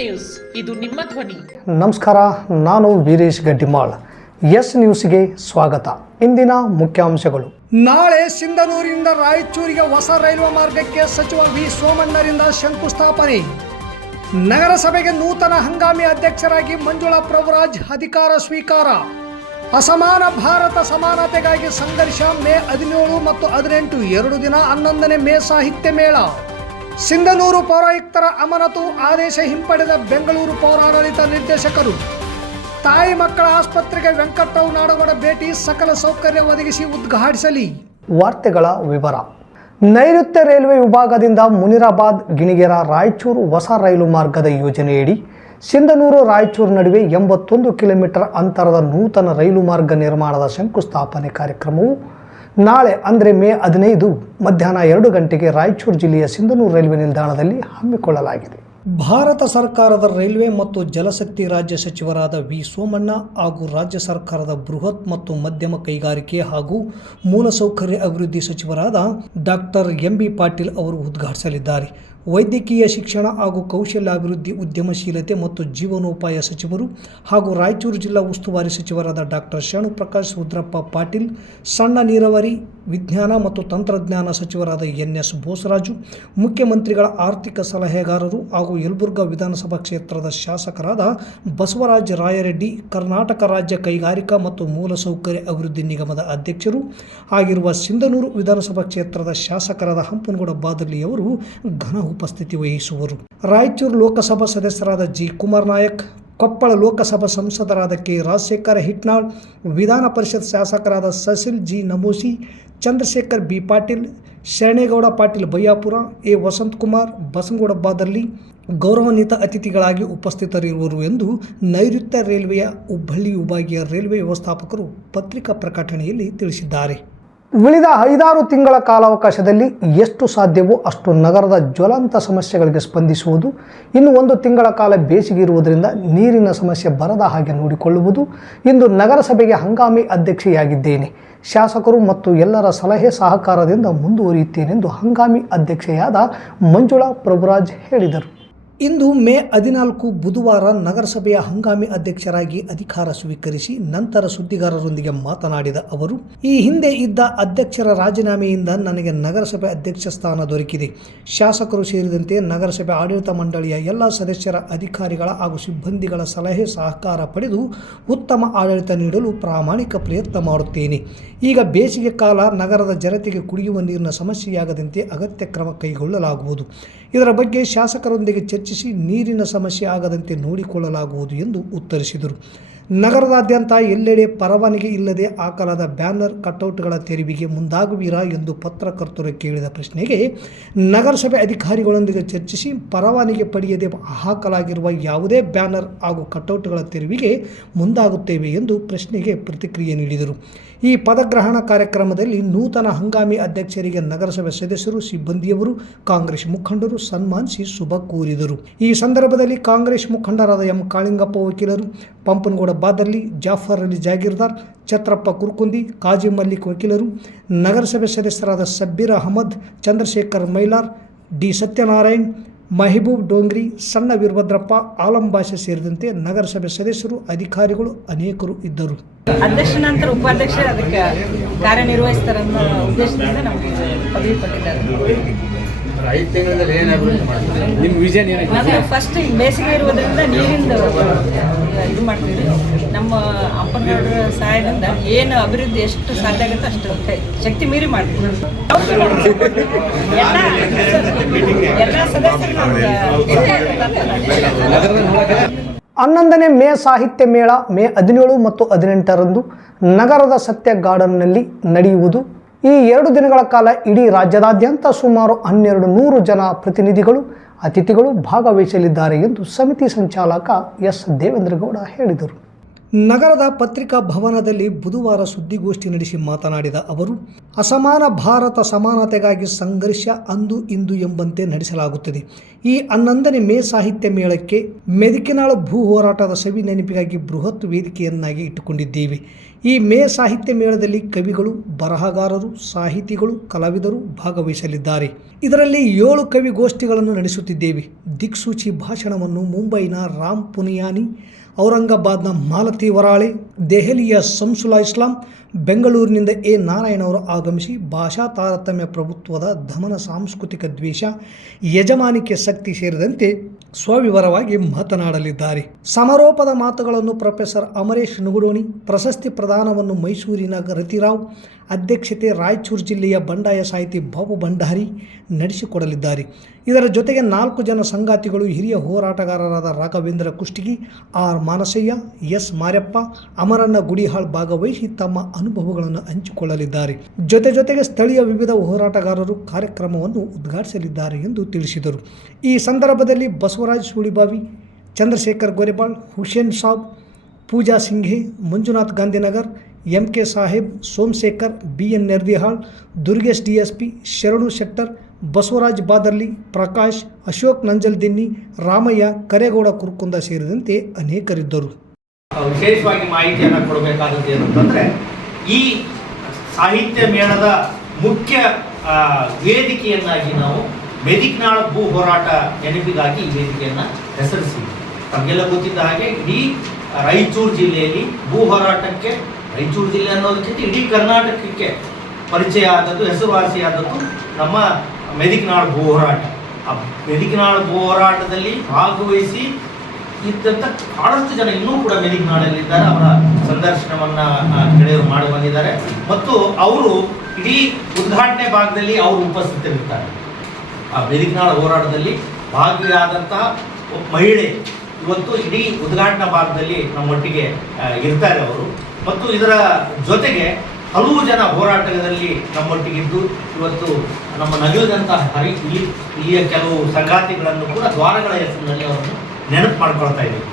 News, ಇದು ನಿಮ್ಮ ಧ್ವನಿ. ನಮಸ್ಕಾರ, ನಾನು ವೀರೇಶ್ ಗಡ್ಡಿಮಾಳ್. ಎಸ್ ನ್ಯೂಸ್ಗೆ ಸ್ವಾಗತ. ಇಂದಿನ ಮುಖ್ಯಾಂಶಗಳು. ನಾಳೆ ಸಿಂಧನೂರಿನಿಂದ ರಾಯಚೂರಿಗೆ ಹೊಸ ರೈಲ್ವೆ ಮಾರ್ಗಕ್ಕೆ ಸಚಿವ ವಿ ಸೋಮಣ್ಣರಿಂದ ಶಂಕುಸ್ಥಾಪನೆ. ನಗರಸಭೆಗೆ ನೂತನ ಹಂಗಾಮಿ ಅಧ್ಯಕ್ಷರಾಗಿ ಮಂಜುಳಾ ಪ್ರಭುರಾಜ್ ಅಧಿಕಾರ ಸ್ವೀಕಾರ. ಅಸಮಾನ ಭಾರತ ಸಮಾನತೆಗಾಗಿ ಸಂಘರ್ಷ ಮೇ 17 ಮತ್ತು 18 2 ದಿನ 11ನೇ ಮೇ ಸಾಹಿತ್ಯ ಮೇಳ. ಸಿಂಧನೂರು ಪೌರಾಯುಕ್ತರ ಅಮಾನತು ಆದೇಶ ಹಿಂಪಡೆದ ಬೆಂಗಳೂರು ಪೌರಾಡಳಿತ ನಿರ್ದೇಶಕರು. ತಾಯಿ ಮಕ್ಕಳ ಆಸ್ಪತ್ರೆಗೆ ವೆಂಕಟರಾವ್ ನಾಡಗೌಡ ಭೇಟಿ, ಸಕಲ ಸೌಕರ್ಯ ಒದಗಿಸಿ ಉದ್ಘಾಟಿಸಲಿ. ವಾರ್ತೆಗಳ ವಿವರ. ನೈಋತ್ಯ ರೈಲ್ವೆ ವಿಭಾಗದಿಂದ ಮುನಿರಾಬಾದ್ ಗಿಣಿಗೆರ ರಾಯಚೂರು ಹೊಸ ರೈಲು ಮಾರ್ಗದ ಯೋಜನೆಯಡಿ ಸಿಂಧನೂರು ರಾಯಚೂರು ನಡುವೆ 81 ಕಿಲೋಮೀಟರ್ ಅಂತರದ ನೂತನ ರೈಲು ಮಾರ್ಗ ನಿರ್ಮಾಣದ ಶಂಕುಸ್ಥಾಪನೆ ಕಾರ್ಯಕ್ರಮವು ನಾಳೆ ಅಂದರೆ ಮೇ 15 ಮಧ್ಯಾಹ್ನ 2 ಗಂಟೆಗೆ ರಾಯಚೂರು ಜಿಲ್ಲೆಯ ಸಿಂಧನೂರು ರೈಲ್ವೆ ನಿಲ್ದಾಣದಲ್ಲಿ ಹಮ್ಮಿಕೊಳ್ಳಲಾಗಿದೆ. ಭಾರತ ಸರ್ಕಾರದ ರೈಲ್ವೆ ಮತ್ತು ಜಲಶಕ್ತಿ ರಾಜ್ಯ ಸಚಿವರಾದ ವಿ ಸೋಮಣ್ಣ ಹಾಗೂ ರಾಜ್ಯ ಸರ್ಕಾರದ ಬೃಹತ್ ಮತ್ತು ಮಧ್ಯಮ ಕೈಗಾರಿಕೆ ಹಾಗೂ ಮೂಲಸೌಕರ್ಯ ಅಭಿವೃದ್ಧಿ ಸಚಿವರಾದ ಡಾಕ್ಟರ್ ಎಂ.ಬಿ. ಪಾಟೀಲ್ ಅವರು ಉದ್ಘಾಟಿಸಲಿದ್ದಾರೆ. ವೈದ್ಯಕೀಯ ಶಿಕ್ಷಣ ಹಾಗೂ ಕೌಶಲ್ಯಾಭಿವೃದ್ಧಿ, ಉದ್ಯಮಶೀಲತೆ ಮತ್ತು ಜೀವನೋಪಾಯ ಸಚಿವರು ಹಾಗೂ ರಾಯಚೂರು ಜಿಲ್ಲಾ ಉಸ್ತುವಾರಿ ಸಚಿವರಾದ ಡಾಕ್ಟರ್ ಶರಣಪ್ರಕಾಶ್ ರುದ್ರಪ್ಪ ಪಾಟೀಲ್, ಸಣ್ಣ ನೀರಾವರಿ, ವಿಜ್ಞಾನ ಮತ್ತು ತಂತ್ರಜ್ಞಾನ ಸಚಿವರಾದ ಎನ್.ಎಸ್. ಬೋಸರಾಜು, ಮುಖ್ಯಮಂತ್ರಿಗಳ ಆರ್ಥಿಕ ಸಲಹೆಗಾರರು ಹಾಗೂ ಯಲಬುರ್ಗಾ ವಿಧಾನಸಭಾ ಕ್ಷೇತ್ರದ ಶಾಸಕರಾದ ಬಸವರಾಜ ರಾಯರೆಡ್ಡಿ, ಕರ್ನಾಟಕ ರಾಜ್ಯ ಕೈಗಾರಿಕಾ ಮತ್ತು ಮೂಲಸೌಕರ್ಯ ಅಭಿವೃದ್ಧಿ ನಿಗಮದ ಅಧ್ಯಕ್ಷರು ಆಗಿರುವ ಸಿಂಧನೂರು ವಿಧಾನಸಭಾ ಕ್ಷೇತ್ರದ ಶಾಸಕರಾದ ಹಂಪನಗೌಡ ಬಾದರ್ಲಿ ಅವರು ಘನ ಉಪಸ್ಥಿತಿ ವಹಿಸುವರು. ರಾಯಚೂರು ಲೋಕಸಭಾ ಸದಸ್ಯರಾದ ಜಿ. ಕುಮಾರ್ ನಾಯಕ್, ಕೊಪ್ಪಳ ಲೋಕಸಭಾ ಸಂಸದರಾದ ಕೆ. ರಾಜಶೇಖರ ಹಿಟ್ನಾಳ್, ವಿಧಾನ ಪರಿಷತ್ ಶಾಸಕರಾದ Sasil G. Namoshi, Chandrashekhar B. Patil, Sharanegowda Patil Bayyapur, A. Vasanthakumar, Basanagouda Badarli ಗೌರವಾನ್ವಿತ ಅತಿಥಿಗಳಾಗಿ ಉಪಸ್ಥಿತರಿರುವರು ಎಂದು ನೈಋತ್ಯ ರೈಲ್ವೆಯ ಹುಬ್ಬಳ್ಳಿ ವಿಭಾಗೀಯ ರೈಲ್ವೆ ವ್ಯವಸ್ಥಾಪಕರು ಪತ್ರಿಕಾ ಪ್ರಕಟಣೆಯಲ್ಲಿ ತಿಳಿಸಿದ್ದಾರೆ. ಉಳಿದ 5-6 ತಿಂಗಳ ಕಾಲಾವಕಾಶದಲ್ಲಿ ಎಷ್ಟು ಸಾಧ್ಯವೋ ಅಷ್ಟು ನಗರದ ಜ್ವಲಂತ ಸಮಸ್ಯೆಗಳಿಗೆ ಸ್ಪಂದಿಸುವುದು, ಇನ್ನು 1 ತಿಂಗಳ ಕಾಲ ಬೇಸಿಗೆ ಇರುವುದರಿಂದ ನೀರಿನ ಸಮಸ್ಯೆ ಬರದ ಹಾಗೆ ನೋಡಿಕೊಳ್ಳುವುದು. ಇಂದು ನಗರಸಭೆಗೆ ಹಂಗಾಮಿ ಅಧ್ಯಕ್ಷೆಯಾಗಿದ್ದೇನೆ. ಶಾಸಕರು ಮತ್ತು ಎಲ್ಲರ ಸಲಹೆ ಸಹಕಾರದಿಂದ ಮುಂದುವರಿಯುತ್ತೇನೆಂದು ಹಂಗಾಮಿ ಅಧ್ಯಕ್ಷೆಯಾದ ಮಂಜುಳಾ ಪ್ರಭುರಾಜ್ ಹೇಳಿದರು. ಇಂದು ಮೇ 14 ಬುಧವಾರ ನಗರಸಭೆಯ ಹಂಗಾಮಿ ಅಧ್ಯಕ್ಷರಾಗಿ ಅಧಿಕಾರ ಸ್ವೀಕರಿಸಿ ನಂತರ ಸುದ್ದಿಗಾರರೊಂದಿಗೆ ಮಾತನಾಡಿದ ಅವರು, ಈ ಹಿಂದೆ ಇದ್ದ ಅಧ್ಯಕ್ಷರ ರಾಜೀನಾಮೆಯಿಂದ ನನಗೆ ನಗರಸಭೆ ಅಧ್ಯಕ್ಷ ಸ್ಥಾನ ದೊರಕಿದೆ. ಶಾಸಕರು ಸೇರಿದಂತೆ ನಗರಸಭೆ ಆಡಳಿತ ಮಂಡಳಿಯ ಎಲ್ಲ ಸದಸ್ಯರ, ಅಧಿಕಾರಿಗಳ ಹಾಗೂ ಸಿಬ್ಬಂದಿಗಳ ಸಲಹೆ ಸಹಕಾರ ಪಡೆದು ಉತ್ತಮ ಆಡಳಿತ ನೀಡಲು ಪ್ರಾಮಾಣಿಕ ಪ್ರಯತ್ನ ಮಾಡುತ್ತೇನೆ. ಈಗ ಬೇಸಿಗೆ ಕಾಲ, ನಗರದ ಜನತೆಗೆ ಕುಡಿಯುವ ನೀರಿನ ಸಮಸ್ಯೆಯಾಗದಂತೆ ಅಗತ್ಯ ಕ್ರಮ ಕೈಗೊಳ್ಳಲಾಗುವುದು. ಇದರ ಬಗ್ಗೆ ಶಾಸಕರೊಂದಿಗೆ ಚರ್ಚಿಸಿ ನೀರಿನ ಸಮಸ್ಯೆ ಆಗದಂತೆ ನೋಡಿಕೊಳ್ಳಲಾಗುವುದು ಎಂದು ಉತ್ತರಿಸಿದರು. ನಗರದಾದ್ಯಂತ ಎಲ್ಲೆಡೆ ಪರವಾನಗಿ ಇಲ್ಲದೆ ಹಾಕಲಾದ ಬ್ಯಾನರ್, ಕಟೌಟ್ಗಳ ತೆರವಿಗೆ ಮುಂದಾಗುವಿರಾ ಎಂದು ಪತ್ರಕರ್ತರು ಕೇಳಿದ ಪ್ರಶ್ನೆಗೆ ನಗರಸಭೆ ಅಧಿಕಾರಿಗಳೊಂದಿಗೆ ಚರ್ಚಿಸಿ ಪರವಾನಗಿ ಪಡೆಯದೆ ಹಾಕಲಾಗಿರುವ ಯಾವುದೇ ಬ್ಯಾನರ್ ಹಾಗೂ ಕಟೌಟ್ಗಳ ತೆರವಿಗೆ ಮುಂದಾಗುತ್ತೇವೆ ಎಂದು ಪ್ರಶ್ನೆಗೆ ಪ್ರತಿಕ್ರಿಯೆ ನೀಡಿದರು. ಈ ಪದಗ್ರಹಣ ಕಾರ್ಯಕ್ರಮದಲ್ಲಿ ನೂತನ ಹಂಗಾಮಿ ಅಧ್ಯಕ್ಷರಿಗೆ ನಗರಸಭೆ ಸದಸ್ಯರು, ಸಿಬ್ಬಂದಿಯವರು, ಕಾಂಗ್ರೆಸ್ ಮುಖಂಡರು ಸನ್ಮಾನಿಸಿ ಶುಭ ಕೋರಿದರು. ಈ ಸಂದರ್ಭದಲ್ಲಿ ಕಾಂಗ್ರೆಸ್ ಮುಖಂಡರಾದ ಎಂ. ಕಾಳಿಂಗಪ್ಪ ವಕೀಲರು, ಪಂಪನಗೌಡ ಬಾದರ್ಲಿ, ಜಾಫರ್ ಅಲಿ ಜಾಗೀರ್ದಾರ್, ಛತ್ರಪ್ಪ ಕುರ್ಕುಂದಿ, ಕಾಜಿ ಮಲ್ಲಿಕ್ ವಕೀಲರು, ನಗರಸಭೆ ಸದಸ್ಯರಾದ ಸಬ್ಬೀರ್ ಅಹಮದ್, ಚಂದ್ರಶೇಖರ್ ಮೈಲಾರ್, ಡಿ. ಸತ್ಯನಾರಾಯಣ್, ಮಹಬೂಬ್ ಡೋಂಗ್ರಿ, ಸಣ್ಣ ವೀರಭದ್ರಪ್ಪ, ಆಲಂ ಭಾಷೆ ಸೇರಿದಂತೆ ನಗರಸಭೆ ಸದಸ್ಯರು, ಅಧಿಕಾರಿಗಳು ಅನೇಕರು ಇದ್ದರು. ಅಧ್ಯಕ್ಷ ನಂತರ ಉಪಾಧ್ಯಕ್ಷ ಅದಕ್ಕೆ ಕಾರ್ಯನಿರ್ವಹಿಸ್ತಾರೆ ಅನ್ನೋ ಉದ್ದೇಶದಿಂದ ನಮಗೆ ಪದವಿ ಕೊಟ್ಟಿದ್ದಾರೆ. 5 ತಿಂಗಳಲ್ಲಿ ಏನಾಗುತ್ತೆ ನಿಮ್ಮ ವಿಷನ್ ಏನಾಗಿದೆ? ಅದು ಫಸ್ಟ್ ಬೇಸಿಗೆ ಇರುವುದರಿಂದ ನೀರಿಂದು ಇದು ಮಾಡ್ತೀವಿ. ನಮ್ಮ ಅಪ್ಪನಗೌಡರ ಸಹಾಯದಿಂದ ಏನು ಅಭಿವೃದ್ಧಿ ಎಷ್ಟು ಸಾಧ್ಯ ಆಗುತ್ತೆ ಅಷ್ಟು ಶಕ್ತಿ ಮೀರಿ ಮಾಡ್ತೀವಿ. ಎಲ್ಲ ಸದಸ್ಯರು 11ನೇ ಮೇ ಸಾಹಿತ್ಯ ಮೇಳ ಮೇ 17 ಮತ್ತು 18ರಂದು ನಗರದ ಸತ್ಯ ಗಾರ್ಡನ್ನಲ್ಲಿ ನಡೆಯುವುದು. ಈ 2 ದಿನಗಳ ಕಾಲ ಇಡೀ ರಾಜ್ಯದಾದ್ಯಂತ ಸುಮಾರು 1200 ಜನ ಪ್ರತಿನಿಧಿಗಳು, ಅತಿಥಿಗಳು ಭಾಗವಹಿಸಲಿದ್ದಾರೆ ಎಂದು ಸಮಿತಿ ಸಂಚಾಲಕ ಎಸ್. ದೇವೇಂದ್ರಗೌಡ ಹೇಳಿದರು. ನಗರದ ಪತ್ರಿಕಾ ಭವನದಲ್ಲಿ ಬುಧವಾರ ಸುದ್ದಿಗೋಷ್ಠಿ ನಡೆಸಿ ಮಾತನಾಡಿದ ಅವರು, ಅಸಮಾನ ಭಾರತ ಸಮಾನತೆಗಾಗಿ ಸಂಘರ್ಷ ಅಂದು ಇಂದು ಎಂಬಂತೆ ನಡೆಸಲಾಗುತ್ತದೆ. ಈ 11ನೇ ಮೇ ಸಾಹಿತ್ಯ ಮೇಳಕ್ಕೆ ಮೆದಿಕೆನಾಳ ಭೂ ಹೋರಾಟದ ಸವಿ ನೆನಪಿಗಾಗಿ ಬೃಹತ್ ವೇದಿಕೆಯನ್ನಾಗಿ ಇಟ್ಟುಕೊಂಡಿದ್ದೇವೆ. ಈ ಮೇ ಸಾಹಿತ್ಯ ಮೇಳದಲ್ಲಿ ಕವಿಗಳು, ಬರಹಗಾರರು, ಸಾಹಿತಿಗಳು, ಕಲಾವಿದರು ಭಾಗವಹಿಸಲಿದ್ದಾರೆ. ಇದರಲ್ಲಿ 7 ಕವಿಗೋಷ್ಠಿಗಳನ್ನು ನಡೆಸುತ್ತಿದ್ದೇವೆ. ದಿಕ್ಸೂಚಿ ಭಾಷಣವನ್ನು ಮುಂಬೈನ ರಾಮ್ ಪುನಿಯಾನಿ, ಔರಂಗಾಬಾದ್ನ ಮಾಲತಿ ವರಾಳೆ, ದೆಹಲಿಯ ಶಂಸುಲಾ ಇಸ್ಲಾಂ, ಬೆಂಗಳೂರಿನಿಂದ ಎ ನಾರಾಯಣ ಅವರು ಆಗಮಿಸಿ ಭಾಷಾ ತಾರತಮ್ಯ, ಪ್ರಭುತ್ವದ ದಮನ, ಸಾಂಸ್ಕೃತಿಕ ದ್ವೇಷ, ಯಜಮಾನಿಕೆ ಶಕ್ತಿ ಸೇರಿದಂತೆ ಸ್ವವಿವರವಾಗಿ ಮಾತನಾಡಲಿದ್ದಾರೆ. ಸಮಾರೋಪದ ಮಾತುಗಳನ್ನು ಪ್ರೊಫೆಸರ್ ಅಮರೇಶ್ ನುಗುಡೋಣಿ, ಪ್ರಶಸ್ತಿ ಪ್ರದಾನವನ್ನು ಮೈಸೂರಿನ ರತಿರಾವ್, ಅಧ್ಯಕ್ಷತೆ ರಾಯಚೂರು ಜಿಲ್ಲೆಯ ಬಂಡಾಯ ಸಾಹಿತಿ ಬಾಬು ಭಂಡಾರಿ ನಡೆಸಿಕೊಡಲಿದ್ದಾರೆ. ಇದರ ಜೊತೆಗೆ 4 ಜನ ಸಂಗಾತಿಗಳು ಹಿರಿಯ ಹೋರಾಟಗಾರರಾದ ರಾಘವೇಂದ್ರ ಕುಷ್ಟಗಿ, ಆರ್ ಮಾನಸಯ್ಯ, ಎಸ್ ಮಾರ್ಯಪ್ಪ, ಅಮರಣ್ಣ ಗುಡಿಹಾಳ್ ಭಾಗವಹಿಸಿ ತಮ್ಮ ಅನುಭವಗಳನ್ನು ಹಂಚಿಕೊಳ್ಳಲಿದ್ದಾರೆ. ಜೊತೆಗೆ ಸ್ಥಳೀಯ ವಿವಿಧ ಹೋರಾಟಗಾರರು ಕಾರ್ಯಕ್ರಮವನ್ನು ಉದ್ಘಾಟಿಸಲಿದ್ದಾರೆ ಎಂದು ತಿಳಿಸಿದರು. ಈ ಸಂದರ್ಭದಲ್ಲಿ ಬಸವರಾಜ್ ಸುಳಿಬಾವಿ, ಚಂದ್ರಶೇಖರ್ ಗೋರೆಬಾಳ್, ಹುಸೇನ್ ಸಾಬ್, ಪೂಜಾ ಸಿಂಘೆ, Manjunath Gandhinagar, MK Saheb, Somashekar, BN ನೆರ್ದಿಹಾಳ್, Durgesh DSP, ಶರಣು ಶೆಟ್ಟರ್, ಬಸವರಾಜ್ ಬಾದರ್ಲಿ, ಪ್ರಕಾಶ್, ಅಶೋಕ್ ನಂಜಲ್ದಿನ್ನಿ, ರಾಮಯ್ಯ, ಕರೇಗೌಡ ಕುರ್ಕುಂದ ಸೇರಿದಂತೆ ಅನೇಕರಿದ್ದರು. ವಿಶೇಷವಾಗಿ ಮಾಹಿತಿಯನ್ನು ಕೊಡಬೇಕಾದದ್ದು ಏನಂತಂದರೆ, ಈ ಸಾಹಿತ್ಯ ಮೇಳದ ಮುಖ್ಯ ವೇದಿಕೆಯನ್ನಾಗಿ ನಾವು ಮೆದಿಕ್ನಾಳ ಭೂ ಹೋರಾಟ ನೆನಪಿಗಾಗಿ ಈ ವೇದಿಕೆಯನ್ನು ಹೆಸರಿಸಿದ್ವಿ. ನಮಗೆಲ್ಲ ಗೊತ್ತಿದ್ದ ಹಾಗೆ ಇಡೀ ರಾಯಚೂರು ಜಿಲ್ಲೆಯಲ್ಲಿ ಭೂ ಹೋರಾಟಕ್ಕೆ, ರಾಯಚೂರು ಜಿಲ್ಲೆ ಅನ್ನೋದಕ್ಕಿಂತ ಇಡೀ ಕರ್ನಾಟಕಕ್ಕೆ ಪರಿಚಯ ಆದದ್ದು, ಹೆಸರುವಾಸಿಯಾದದ್ದು ನಮ್ಮ ಮೆದಿಕ್ನಾಳ ಭೂ ಹೋರಾಟ. ಆ ಮೆದಿಕ್ನಾಳ ಭೂ ಹೋರಾಟದಲ್ಲಿ ಭಾಗವಹಿಸಿ ಇದ್ದಂಥ ಬಹಳಷ್ಟು ಜನ ಇನ್ನೂ ಕೂಡ ಮೆದಿಕ್ನಾಳಲ್ಲಿದ್ದಾರೆ. ಅವರ ಸಂದರ್ಶನವನ್ನು ಗೆಳೆಯರು ಮಾಡಿ ಬಂದಿದ್ದಾರೆ ಮತ್ತು ಅವರು ಇಡೀ ಉದ್ಘಾಟನೆ ಭಾಗದಲ್ಲಿ ಅವರು ಉಪಸ್ಥಿತರಿರ್ತಾರೆ. ಆ ಮೆದಿಕ್ನಾಳ ಹೋರಾಟದಲ್ಲಿ ಭಾಗಿಯಾದಂತಹ ಮಹಿಳೆ ಇವತ್ತು ಇಡೀ ಉದ್ಘಾಟನಾ ಭಾಗದಲ್ಲಿ ನಮ್ಮೊಟ್ಟಿಗೆ ಇರ್ತಾರೆ ಅವರು. ಮತ್ತು ಇದರ ಜೊತೆಗೆ ಹಲವು ಜನ ಹೋರಾಟದಲ್ಲಿ ನಮ್ಮೊಟ್ಟಿಗಿದ್ದು ಇವತ್ತು ನಮ್ಮ ನಗರದಂತಹ ಇಲ್ಲಿಯ ಕೆಲವು ಸಂಗಾತಿಗಳನ್ನು ಕೂಡ ದ್ವಾರಗಳ ಹೆಸರಿನಲ್ಲಿ ಅವರನ್ನು ನೆನಪು ಮಾಡ್ಕೊಳ್ತಾ ಇದ್ದೀವಿ.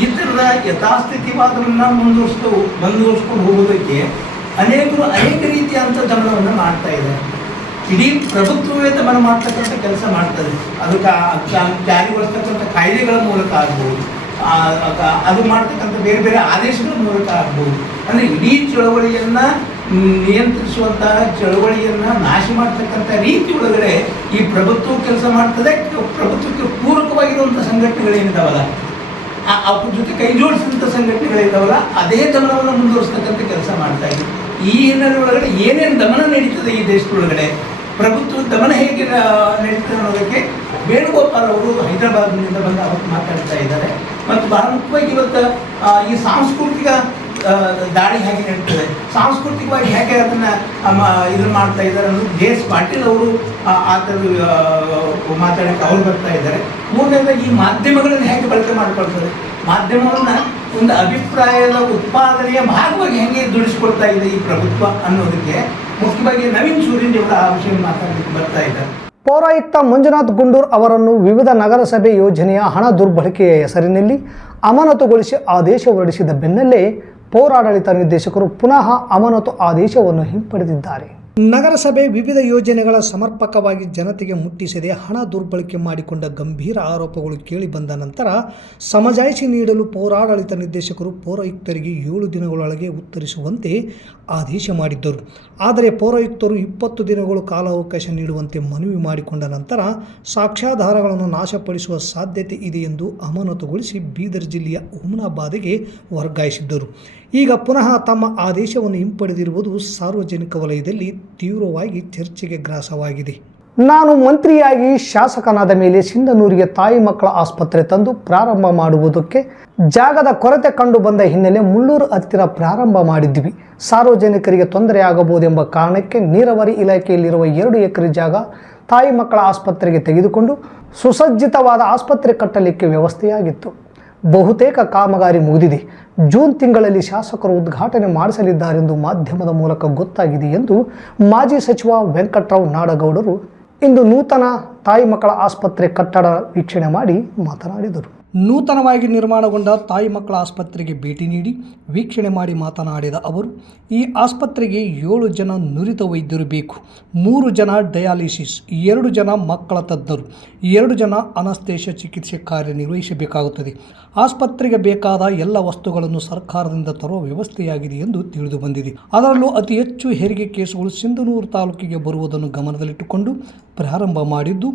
ಈ ಥರದ ಯಥಾಸ್ಥಿತಿವಾದವನ್ನು ಮುಂದುವರಿಸ್ಕೊಂಡು ಹೋಗೋದಕ್ಕೆ ಅನೇಕ ರೀತಿಯಾದಂಥ ದಮನವನ್ನು ಮಾಡ್ತಾ ಇದ್ದಾರೆ. ಇಡೀ ಪ್ರಭುತ್ವವೇ ದಮನ ಮಾಡ್ತಕ್ಕಂಥ ಕೆಲಸ ಮಾಡ್ತದೆ. ಅದಕ್ಕೆ ಜಾರಿಗೊಳಿಸ್ತಕ್ಕಂಥ ಕಾಯ್ದೆಗಳ ಮೂಲಕ ಆಗ್ಬೋದು, ಅದು ಮಾಡ್ತಕ್ಕಂಥ ಬೇರೆ ಬೇರೆ ಆದೇಶಗಳ ಮೂಲಕ ಆಗ್ಬೋದು. ಅಂದರೆ ಇಡೀ ಚಳವಳಿಯನ್ನು ನಿಯಂತ್ರಿಸುವಂತಹ, ಚಳವಳಿಯನ್ನು ನಾಶ ಮಾಡ್ತಕ್ಕಂಥ ರೀತಿ ಒಳಗಡೆ ಈ ಪ್ರಭುತ್ವ ಕೆಲಸ ಮಾಡ್ತದೆ. ಪ್ರಭುತ್ವಕ್ಕೆ ಪೂರಕವಾಗಿರುವಂಥ ಸಂಘಟನೆಗಳೇನಿದಾವಲ್ಲ, ಅವ್ರ ಜೊತೆ ಕೈ ಜೋಡಿಸಿದಂಥ ಸಂಘಟನೆಗಳಿದ್ದಾವಲ್ಲ, ಅದೇ ದಮನವನ್ನು ಮುಂದುವರಿಸ್ತಕ್ಕಂಥ ಕೆಲಸ ಮಾಡ್ತಾ ಇದೆ. ಈ ಹಿನ್ನೆಲೆ ಒಳಗಡೆ ಏನೇನು ದಮನ ನಡೀತದೆ ಈ ದೇಶದೊಳಗಡೆ, ಪ್ರಭುತ್ವ ದಮನ ಹೇಗೆ ನಡೀತದೆ ಅನ್ನೋದಕ್ಕೆ ವೇಣುಗೋಪಾಲ್ ಅವರು ಹೈದರಾಬಾದ್ನಿಂದ ಬಂದು ಅವತ್ತು ಮಾತಾಡ್ತಾ ಇದ್ದಾರೆ. ಮತ್ತು ಬಹಳ ಮುಖ್ಯವಾಗಿ ಇವತ್ತು ಈ ಸಾಂಸ್ಕೃತಿಕ ದಾಳಿ ಹೇಗೆ ನಡೀತದೆ, ಸಾಂಸ್ಕೃತಿಕವಾಗಿ ಹೇಗೆ ಅದನ್ನು ಇದನ್ನು ಮಾಡ್ತಾ ಇದ್ದಾರೆ ಅನ್ನೋದು JS ಪಾಟೀಲ್ ಅವರು ಆ ಥರದ ಮಾತಾಡೋಕ್ಕೆ ಅವ್ರು ಬರ್ತಾ ಇದ್ದಾರೆ. ಮೂರನೇದಾಗಿ ಈ ಮಾಧ್ಯಮಗಳನ್ನು ಹೇಗೆ ಬಳಕೆ ಮಾಡ್ಕೊಳ್ತಾರೆ, ಮಾಧ್ಯಮವನ್ನು ಒಂದು ಅಭಿಪ್ರಾಯದ ಉತ್ಪಾದನೆಯ ಭಾಗವಾಗಿ ಹೇಗೆ ದುಡಿಸ್ಕೊಳ್ತಾ ಇದೆ ಈ ಪ್ರಭುತ್ವ ಅನ್ನೋದಕ್ಕೆ ಮುಖ್ಯವಾಗಿ ನವೀನ್ ಸೂರ್ಯನ್ ಇವರ ಆ ವಿಷಯ ಮಾತಾಡಲಿಕ್ಕೆ ಬರ್ತಾ ಇದ್ದಾರೆ. ಪೌರಾಯುಕ್ತ ಮಂಜುನಾಥ್ ಗುಂಡೂರ್ ಅವರನ್ನು ವಿವಿಧ ನಗರಸಭೆ ಯೋಜನೆಯ ಹಣ ದುರ್ಬಳಕೆಯ ಹೆಸರಿನಲ್ಲಿ ಅಮಾನತುಗೊಳಿಸಿ ಆದೇಶ ಹೊರಡಿಸಿದ ಬೆನ್ನಲ್ಲೇ ಪೌರಾಡಳಿತ ನಿರ್ದೇಶಕರು ಪುನಃ ಅಮಾನತು ಆದೇಶವನ್ನು ಹಿಂಪಡೆದಿದ್ದಾರೆ. ನಗರಸಭೆ ವಿವಿಧ ಯೋಜನೆಗಳ ಸಮರ್ಪಕವಾಗಿ ಜನತೆಗೆ ಮುಟ್ಟಿಸದೆ ಹಣ ದುರ್ಬಳಕೆ ಮಾಡಿಕೊಂಡ ಗಂಭೀರ ಆರೋಪಗಳು ಕೇಳಿಬಂದ ನಂತರ ಸಮಜಾಯಿಷಿ ನೀಡಲು ಪೌರಾಡಳಿತ ನಿರ್ದೇಶಕರು ಪೌರಾಯುಕ್ತರಿಗೆ 7 ದಿನಗಳೊಳಗೆ ಉತ್ತರಿಸುವಂತೆ ಆದೇಶ ಮಾಡಿದ್ದರು. ಆದರೆ ಪೌರಾಯುಕ್ತರು 20 ದಿನಗಳು ಕಾಲಾವಕಾಶ ನೀಡುವಂತೆ ಮನವಿ ಮಾಡಿಕೊಂಡ ನಂತರ ಸಾಕ್ಷ್ಯಾಧಾರಗಳನ್ನು ನಾಶಪಡಿಸುವ ಸಾಧ್ಯತೆ ಇದೆ ಎಂದು ಅಮಾನತುಗೊಳಿಸಿ ಬೀದರ್ ಜಿಲ್ಲೆಯ ಹುಮನಾಬಾದ್ಗೆ ವರ್ಗಾಯಿಸಿದ್ದರು. ಈಗ ಪುನಃ ತಮ್ಮ ಆದೇಶವನ್ನು ಹಿಂಪಡೆದಿರುವುದು ಸಾರ್ವಜನಿಕ ವಲಯದಲ್ಲಿ ತೀವ್ರವಾಗಿ ಚರ್ಚೆಗೆ ಗ್ರಾಸವಾಗಿದೆ. ನಾನು ಮಂತ್ರಿಯಾಗಿ ಶಾಸಕನಾದ ಮೇಲೆ ಸಿಂಧನೂರಿಗೆ ತಾಯಿ ಮಕ್ಕಳ ಆಸ್ಪತ್ರೆ ತಂದು ಪ್ರಾರಂಭ ಮಾಡುವುದಕ್ಕೆ ಜಾಗದ ಕೊರತೆ ಕಂಡು ಬಂದ ಹಿನ್ನೆಲೆ ಮುಳ್ಳೂರು ಹತ್ತಿರ ಪ್ರಾರಂಭ ಮಾಡಿದ್ವಿ. ಸಾರ್ವಜನಿಕರಿಗೆ ತೊಂದರೆಯಾಗಬಹುದೆಂಬ ಕಾರಣಕ್ಕೆ ನೀರಾವರಿ ಇಲಾಖೆಯಲ್ಲಿರುವ 2 ಎಕರೆ ಜಾಗ ತಾಯಿ ಮಕ್ಕಳ ಆಸ್ಪತ್ರೆಗೆ ತೆಗೆದುಕೊಂಡು ಸುಸಜ್ಜಿತವಾದ ಆಸ್ಪತ್ರೆ ಕಟ್ಟಲಿಕ್ಕೆ ವ್ಯವಸ್ಥೆಯಾಗಿತ್ತು. ಬಹುತೇಕ ಕಾಮಗಾರಿ ಮುಗಿದಿದೆ. ಜೂನ್ ತಿಂಗಳಲ್ಲಿ ಶಾಸಕರು ಉದ್ಘಾಟನೆ ಮಾಡಿಸಲಿದ್ದಾರೆಂದು ಮಾಧ್ಯಮದ ಮೂಲಕ ಗೊತ್ತಾಗಿದೆ ಎಂದು ಮಾಜಿ ಸಚಿವ ವೆಂಕಟರಾವ್ ನಾಡಗೌಡರು ಇಂದು ನೂತನ ತಾಯಿ ಮಕ್ಕಳ ಆಸ್ಪತ್ರೆ ಕಟ್ಟಡ ವೀಕ್ಷಣೆ ಮಾಡಿ ಮಾತನಾಡಿದರು. ನೂತನವಾಗಿ ನಿರ್ಮಾಣಗೊಂಡ ತಾಯಿ ಮಕ್ಕಳ ಆಸ್ಪತ್ರೆಗೆ ಭೇಟಿ ನೀಡಿ ವೀಕ್ಷಣೆ ಮಾಡಿ ಮಾತನಾಡಿದ ಅವರು, ಈ ಆಸ್ಪತ್ರೆಗೆ 7 ಜನ ನುರಿತ ವೈದ್ಯರು ಬೇಕು, 3 ಜನ ಡಯಾಲಿಸಿಸ್, 2 ಜನ ಮಕ್ಕಳ ತಜ್ಞರು, 2 ಜನ ಅನಸ್ತೇಷ ಚಿಕಿತ್ಸೆ ಕಾರ್ಯನಿರ್ವಹಿಸಬೇಕಾಗುತ್ತದೆ. ಆಸ್ಪತ್ರೆಗೆ ಬೇಕಾದ ಎಲ್ಲ ವಸ್ತುಗಳನ್ನು ಸರ್ಕಾರದಿಂದ ತರುವ ವ್ಯವಸ್ಥೆಯಾಗಿದೆ ಎಂದು ತಿಳಿದು ಬಂದಿದೆ. ಅದರಲ್ಲೂ ಅತಿ ಹೆಚ್ಚು ಹೆರಿಗೆ ಕೇಸುಗಳು ಸಿಂಧನೂರು ತಾಲೂಕಿಗೆ ಬರುವುದನ್ನು ಗಮನದಲ್ಲಿಟ್ಟುಕೊಂಡು ಪ್ರಾರಂಭ ಮಾಡಿದ್ದು,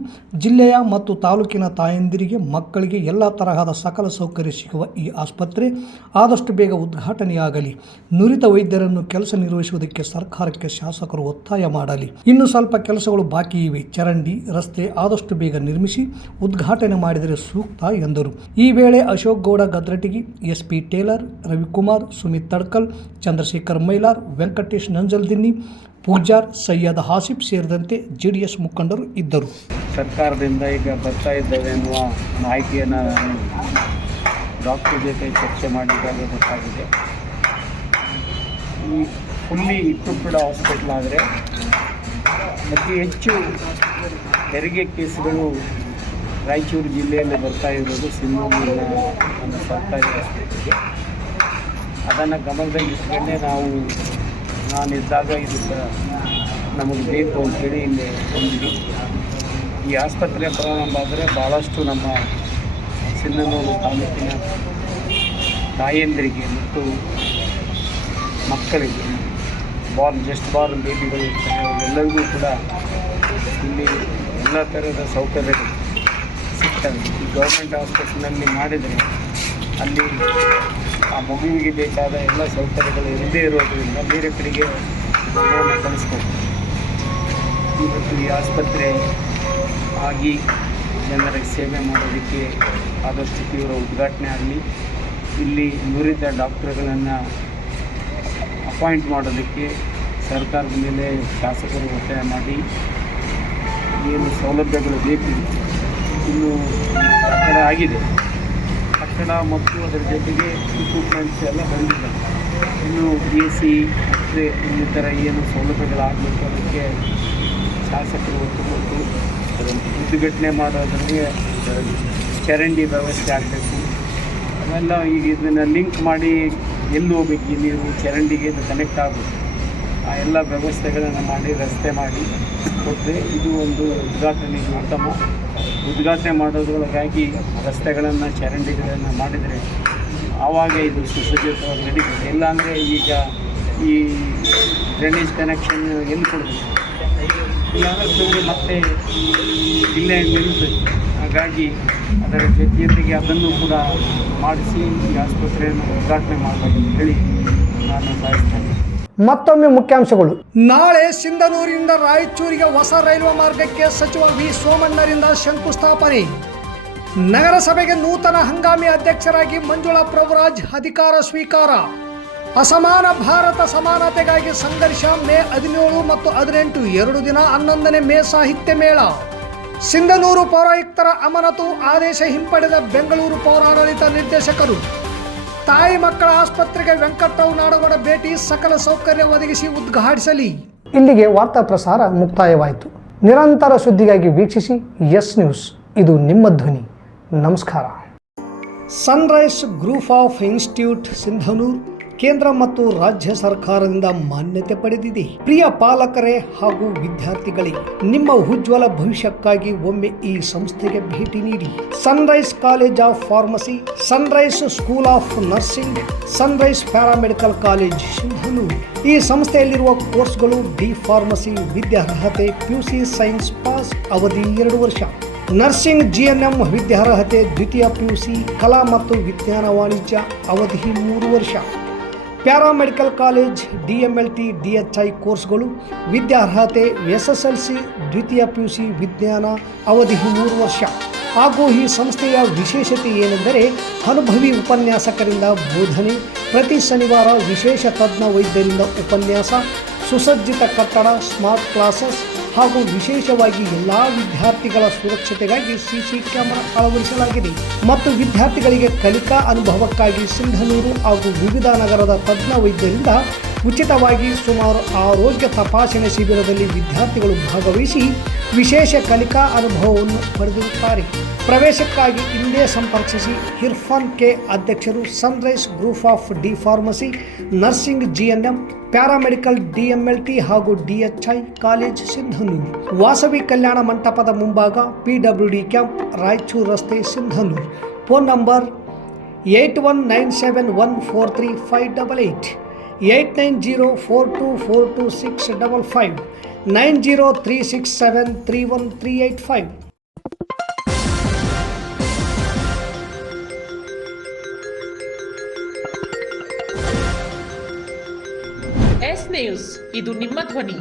ಜಿಲ್ಲೆಯ ಮತ್ತು ತಾಲೂಕಿನ ತಾಯಂದಿರಿಗೆ ಮಕ್ಕಳಿಗೆ ಎಲ್ಲ ತರಹದ ಸಕಲ ಸೌಕರ್ಯ ಸಿಗುವ ಈ ಆಸ್ಪತ್ರೆ ಆದಷ್ಟು ಬೇಗ ಉದ್ಘಾಟನೆಯಾಗಲಿ. ನುರಿತ ವೈದ್ಯರನ್ನು ಕೆಲಸ ನಿರ್ವಹಿಸುವುದಕ್ಕೆ ಸರ್ಕಾರಕ್ಕೆ ಶಾಸಕರು ಒತ್ತಾಯ ಮಾಡಲಿ. ಇನ್ನು ಸ್ವಲ್ಪ ಕೆಲಸಗಳು ಬಾಕಿ ಇವೆ. ಚರಂಡಿ, ರಸ್ತೆ ಆದಷ್ಟು ಬೇಗ ನಿರ್ಮಿಸಿ ಉದ್ಘಾಟನೆ ಮಾಡಿದರೆ ಸೂಕ್ತ ಎಂದರು. ಈ ವೇಳೆ ಅಶೋಕ್ ಗೌಡ ಗದ್ರಟಿಗಿ, SP ಟೇಲರ್, ರವಿಕುಮಾರ್, ಸುಮಿತ್ ತಡ್ಕಲ್, ಚಂದ್ರಶೇಖರ್ ಮೈಲಾರ್, ವೆಂಕಟೇಶ್ ನಂಜಲ್ದಿನ್ನಿ, ಪೂಜಾರ್, ಸೈಯದ್ ಹಾಸಿಫ್ ಸೇರಿದಂತೆ JDS ಮುಖಂಡರು ಇದ್ದರು. ಸರ್ಕಾರದಿಂದ ಈಗ ಬರ್ತಾ ಇದ್ದೇವೆ ಎನ್ನುವ ಮಾಹಿತಿಯನ್ನು ಡಾಕ್ಟರ್ ಜೊತೆ ಚರ್ಚೆ ಮಾಡಿದಾಗ ಗೊತ್ತಾಗಿದೆ. ಈ ಫುಲ್ಲಿ ಇಕ್ವಿಪ್ಡ್ ಹಾಸ್ಪಿಟಲ್ ಆದರೆ ಅತಿ ಹೆಚ್ಚು ಹೆರಿಗೆ ಕೇಸುಗಳು ರಾಯಚೂರು ಜಿಲ್ಲೆಯಲ್ಲಿ ಬರ್ತಾ ಇರೋದು ಸಿಂಧನೂರಿನ ಒಂದು ಸರ್ಕಾರಿ ಆಸ್ಪತ್ರೆಗೆ. ಅದನ್ನು ಗಮನದಲ್ಲಿ ಇಟ್ಕೊಂಡೇ ನಾನಿದ್ದಾಗ ಇದಕ್ಕೆ ನಮಗೆ ಬೇಕು ಅಂತೇಳಿ ಇಲ್ಲಿ ಬಂದ್ವಿ. ಈ ಆಸ್ಪತ್ರೆ ಪ್ರಾರಂಭ ಆದರೆ ಭಾಳಷ್ಟು ನಮ್ಮ ಸಿಂಧನೂರು ತಾಲೂಕಿನ ತಾಯಂದಿರಿಗೆ ಮತ್ತು ಮಕ್ಕಳಿಗೆ ಜಸ್ಟ್ ಬಾರ್ನ್ ಬೇಬಿಗಳು ಇರ್ತಾರೆ, ಅವರೆಲ್ಲರಿಗೂ ಕೂಡ ಇಲ್ಲಿ ಎಲ್ಲ ಥರದ ಸೌಕರ್ಯಗಳು ಸಿಗ್ತವೆ. ಈ ಗೌರ್ಮೆಂಟ್ ಹಾಸ್ಪಿಟಲ್ನಲ್ಲಿ ಮಾಡಿದರೆ ಅಲ್ಲಿ ಆ ಮಗುವಿಗೆ ಬೇಕಾದ ಎಲ್ಲ ಸೌಕರ್ಯಗಳು ಇರದೇ ಇರೋದರಿಂದ ಬೇರೆ ಕಡೆಗೆ ಮಗುವನ್ನು ಕಳಿಸ್ಬೇಕು. ಇವತ್ತು ಈ ಆಸ್ಪತ್ರೆ ಆಗಿ ಜನರಿಗೆ ಸೇವೆ ಮಾಡೋದಕ್ಕೆ ಆದಷ್ಟು ತೀವ್ರ ಉದ್ಘಾಟನೆ ಆಗಲಿ. ಇಲ್ಲಿ ನುರಿತ ಡಾಕ್ಟರ್ಗಳನ್ನು ಅಪಾಯಿಂಟ್ ಮಾಡೋದಕ್ಕೆ ಸರ್ಕಾರದ ಮೇಲೆ ಶಾಸಕರು ಒತ್ತಾಯ ಮಾಡಿ ಏನು ಸೌಲಭ್ಯಗಳು ಬೇಕು. ಇನ್ನು ಕಟ್ಟಡ ಆಗಿದೆ, ಕಟ್ಟಡ ಮತ್ತು ಅದರ ಜೊತೆಗೆ ಇಕ್ವಿಪ್ಮೆಂಟ್ಸ್ ಎಲ್ಲ ಬಂದಿಲ್ಲ. ಇನ್ನು AC ಮತ್ತು ಇನ್ನಿತರ ಏನು ಸೌಲಭ್ಯಗಳಾಗಬೇಕು ಅದಕ್ಕೆ ಶಾಸಕರು ಒತ್ತು ಕೊಟ್ಟು ಉದ್ಘಾಟನೆ ಮಾಡೋದ್ರಿಗೆ ಚರಂಡಿ ವ್ಯವಸ್ಥೆ ಆಗಬೇಕು. ಅವೆಲ್ಲ ಈಗ ಇದನ್ನು ಲಿಂಕ್ ಮಾಡಿ ಎಲ್ಲಿ ಹೋಗ್ಬೇಕು, ಈ ನೀರು ಚರಂಡಿಗೆ ಇದು ಕನೆಕ್ಟ್ ಆಗಬೇಕು. ಆ ಎಲ್ಲ ವ್ಯವಸ್ಥೆಗಳನ್ನು ಮಾಡಿ ರಸ್ತೆ ಮಾಡಿ ಕೊಟ್ಟರೆ ಇದು ಒಂದು ಉದ್ಘಾಟನೆಗೆ ಉತ್ತಮ. ಉದ್ಘಾಟನೆ ಮಾಡೋದ್ರೊಳಗಾಗಿ ರಸ್ತೆಗಳನ್ನು ಚರಂಡಿಗಳನ್ನು ಮಾಡಿದರೆ ಆವಾಗ ಇದು ಸುಸಜ್ಜಿತವಾಗಿ ನಡೀತದೆ. ಇಲ್ಲಾಂದರೆ ಈಗ ಈ ಡ್ರೈನೇಜ್ ಕನೆಕ್ಷನ್ ಎಲ್ಲಿ ಕೊಡಬೇಕು, ಇಲ್ಲಾಂದರೆ ಮತ್ತೆ ಇಲ್ಲೇ ನಿಲ್ಲುತ್ತದೆ. ಹಾಗಾಗಿ ಅದರ ಜೊತೆಗೆ ಅದನ್ನು ಕೂಡ ಮಾಡಿಸಿ ಈ ಆಸ್ಪತ್ರೆಯನ್ನು ಉದ್ಘಾಟನೆ ಮಾಡಬೇಕು ಅಂತ ಹೇಳಿ ನಾನು ಬಯಸ್ತೇನೆ. ಮತ್ತೊಮ್ಮೆ ಮುಖ್ಯಾಂಶಗಳು. ನಾಳೆ ಸಿಂಧನೂರಿನಿಂದ ರಾಯಚೂರಿಗೆ ಹೊಸ ರೈಲ್ವೆ ಮಾರ್ಗಕ್ಕೆ ಸಚಿವ ವಿ ಸೋಮಣ್ಣರಿಂದ ಶಂಕುಸ್ಥಾಪನೆ. ನಗರಸಭೆಗೆ ನೂತನ ಹಂಗಾಮಿ ಅಧ್ಯಕ್ಷರಾಗಿ ಮಂಜುಳಾ ಪ್ರಭುರಾಜ್ ಅಧಿಕಾರ ಸ್ವೀಕಾರ. ಅಸಮಾನ ಭಾರತ ಸಮಾನತೆಗಾಗಿ ಸಂಘರ್ಷ ಮೇ 17 ಮತ್ತು 18 2 ದಿನ 11ನೇ ಮೇ ಸಾಹಿತ್ಯ ಮೇಳ. ಸಿಂಧನೂರು ಪೌರಾಯುಕ್ತರ ಅಮಾನತು ಆದೇಶ ಹಿಂಪಡೆದ ಬೆಂಗಳೂರು ಪೌರಾಡಳಿತ ನಿರ್ದೇಶಕರು. ತಾಯಿ ಮಕ್ಕಳ ಆಸ್ಪತ್ರೆಗೆ ವೆಂಕಟರಾವ್ ನಾಡಗೌಡ ಭೇಟಿ, ಸಕಲ ಸೌಕರ್ಯ ಒದಗಿಸಿ ಉದ್ಘಾಟಿಸಲಿ. ಇಲ್ಲಿಗೆ ವಾರ್ತಾ ಪ್ರಸಾರ ಮುಕ್ತಾಯವಾಯಿತು. ನಿರಂತರ ಸುದ್ದಿಗಾಗಿ ವೀಕ್ಷಿಸಿ ಎಸ್ ನ್ಯೂಸ್, ಇದು ನಿಮ್ಮ ಧ್ವನಿ. ನಮಸ್ಕಾರ. Sunrise group of institute Sindhanur ಕೇಂದ್ರ ಮತ್ತು ರಾಜ್ಯ ಸರ್ಕಾರದಿಂದ ಮಾನ್ಯತೆ ಪಡೆದಿದೆ. ಪ್ರಿಯ ಪಾಲಕರೇ ಹಾಗೂ ವಿದ್ಯಾರ್ಥಿಗಳೇ, ನಿಮ್ಮ ಉಜ್ವಲ ಭವಿಷ್ಯಕ್ಕಾಗಿ ಒಮ್ಮೆ ಈ ಸಂಸ್ಥೆಗೆ ಭೇಟಿ ನೀಡಿ. Sunrise college of pharmacy, Sunrise school of nursing, Sunrise paramedical college Sindhanur. ಈ ಸಂಸ್ಥೆಯಲ್ಲಿರುವ ಕೋರ್ಸ್ಗಳು ಡಿ ಫಾರ್ಮಸಿ ವಿದ್ಯಾರ್ಹತೆ PUC ಸೈನ್ಸ್ ಪಾಸ್, ಅವಧಿ 2 ವರ್ಷ. ನರ್ಸಿಂಗ್ GNM ವಿದ್ಯಾರ್ಹತೆ ದ್ವಿತೀಯ PUC, ಕಲಾ ಮತ್ತು ವಿಜ್ಞಾನ ವಾಣಿಜ್ಯ, ಅವಧಿ 3 ವರ್ಷ. ಪ್ಯಾರಾಮೆಡಿಕಲ್ ಕಾಲೇಜ್ DMLT DHI ಕೋರ್ಸ್ಗಳು ವಿದ್ಯಾರ್ಹತೆ SSLC ದ್ವಿತೀಯ PUC ವಿಜ್ಞಾನ, ಅವಧಿ 3 ವರ್ಷ. ಹಾಗೂ ಈ ಸಂಸ್ಥೆಯ ವಿಶೇಷತೆ ಏನೆಂದರೆ ಅನುಭವಿ ಉಪನ್ಯಾಸಕರಿಂದ ಬೋಧನೆ, ಪ್ರತಿ ಶನಿವಾರ ವಿಶೇಷ ತಜ್ಞ ವೈದ್ಯರಿಂದ ಉಪನ್ಯಾಸ, ಸುಸಜ್ಜಿತ ಕಟ್ಟಡ, ಸ್ಮಾರ್ಟ್ ಕ್ಲಾಸಸ್ ಹಾಗೂ ವಿಶೇಷವಾಗಿ ಎಲ್ಲ ವಿದ್ಯಾರ್ಥಿಗಳ ಸುರಕ್ಷತೆಗಾಗಿ CC ಕ್ಯಾಮೆರಾ ಅಳವಡಿಸಲಾಗಿದೆ. ಮತ್ತು ವಿದ್ಯಾರ್ಥಿಗಳಿಗೆ ಕಲಿಕಾ ಅನುಭವಕ್ಕಾಗಿ ಸಿಂಧನೂರು ಹಾಗೂ ವಿವಿಧ ನಗರದ ತಜ್ಞ ವೈದ್ಯರಿಂದ ಉಚಿತವಾಗಿ ಸುಮಾರು ಆರೋಗ್ಯ ತಪಾಸಣೆ ಶಿಬಿರದಲ್ಲಿ ವಿದ್ಯಾರ್ಥಿಗಳು ಭಾಗವಹಿಸಿ ವಿಶೇಷ ಕಲಿಕಾ ಅನುಭವವನ್ನು ಪಡೆದಿರುತ್ತಾರೆ. ಪ್ರವೇಶಕ್ಕಾಗಿ ಹಿಂದೆ ಸಂಪರ್ಕಿಸಿ. ಇರ್ಫಾನ್ ಕೆ, ಅಧ್ಯಕ್ಷರು, sunrise group of D pharmacy, nursing, GNM, paramedical, DMLT ಹಾಗೂ DHI ಕಾಲೇಜ್, ಸಿಂಧನೂರು. ವಾಸವಿ ಕಲ್ಯಾಣ ಮಂಟಪದ ಮುಂಭಾಗ, PWD ಕ್ಯಾಂಪ್, ರಾಯಚೂರು ರಸ್ತೆ, Sindhanur. Phone number 8197143588, 8904242655, 9036731385. S News, ಇದು ನಿಮ್ಮ ಧ್ವನಿ.